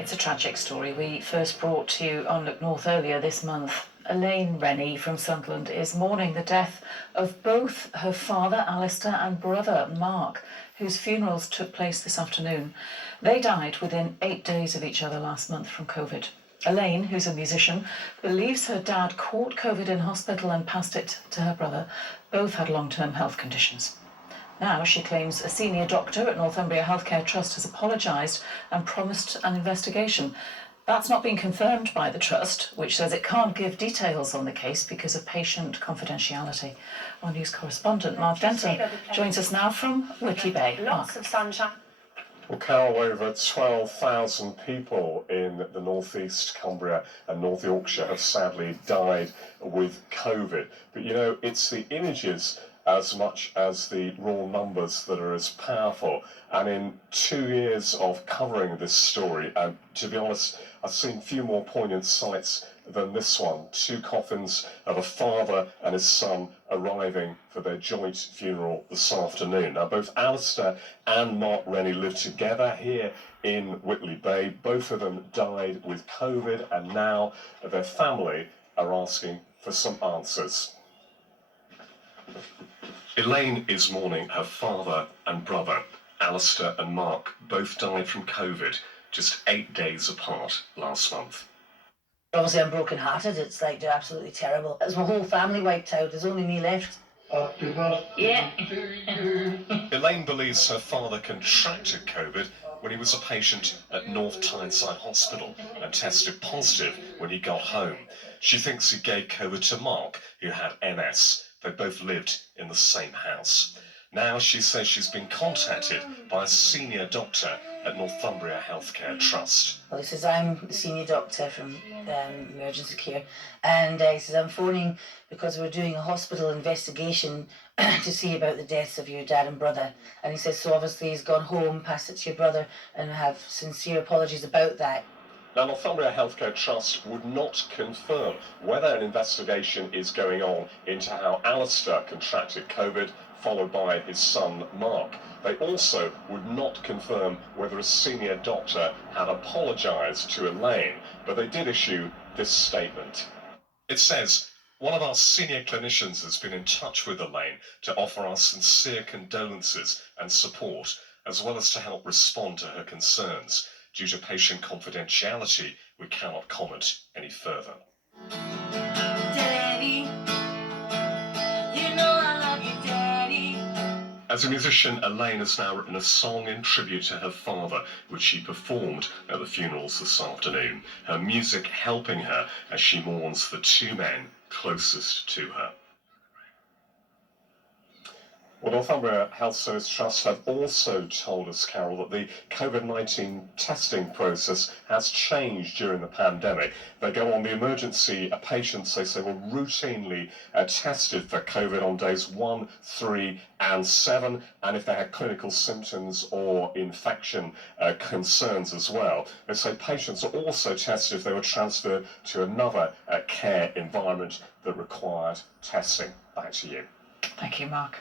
It's a tragic story we first brought to you on Look North earlier this month. Elaine Rennie from Sunderland is mourning the death of both her father, Alistair, and brother, Mark, whose funerals took place this afternoon. They died within 8 days of each other last month from COVID. Elaine, who's a musician, believes her dad caught COVID in hospital and passed it to her brother. Both had long-term health conditions. Now she claims a senior doctor at Northumbria Healthcare Trust has apologised and promised an investigation. That's not been confirmed by the Trust, which says it can't give details on the case because of patient confidentiality. Our news correspondent Mark Denton joins us now from Whitley Bay. Lots of sunshine. Well, Carol, over 12,000 people in the northeast, Cumbria and North Yorkshire have sadly died with COVID. But you know, it's the images as much as the raw numbers that are as powerful. And in 2 years of covering this story, to be honest, I've seen few more poignant sights than this one. 2 coffins of a father and his son arriving for their joint funeral this afternoon. Now, both Alistair and Mark Rennie lived together here in Whitley Bay. Both of them died with COVID, and now their family are asking for some answers. Elaine is mourning her father and brother. Alistair and Mark both died from COVID just 8 days apart last month. Obviously, I'm broken-hearted. It's like they're absolutely terrible. There's my whole family wiped out. There's only me left. Yeah. Elaine believes her father contracted COVID when he was a patient at North Tyneside Hospital and tested positive when he got home. She thinks he gave COVID to Mark, who had MS. They both lived in the same house. Now she says she's been contacted by a senior doctor at Northumbria Healthcare Trust. Well, he says, I'm the senior doctor from emergency care, and he says, I'm phoning because we're doing a hospital investigation to see about the deaths of your dad and brother. And he says, so obviously he's gone home, passed it to your brother, and have sincere apologies about that. Now, Northumbria Healthcare Trust would not confirm whether an investigation is going on into how Alistair contracted COVID, followed by his son Mark. They also would not confirm whether a senior doctor had apologised to Elaine, but they did issue this statement. It says, one of our senior clinicians has been in touch with Elaine to offer our sincere condolences and support, as well as to help respond to her concerns. Due to patient confidentiality, we cannot comment any further. Daddy, you know I love you, Daddy. As a musician, Elaine has now written a song in tribute to her father, which she performed at the funerals this afternoon. Her music helping her as she mourns the 2 men closest to her. Well, Northumbria Health Service Trust have also told us, Carol, that the COVID-19 testing process has changed during the pandemic. They go on the emergency patients, they say, were routinely tested for COVID on days 1, 3 and 7, and if they had clinical symptoms or infection concerns as well. They say patients are also tested if they were transferred to another care environment that required testing. Back to you. Thank you, Mark.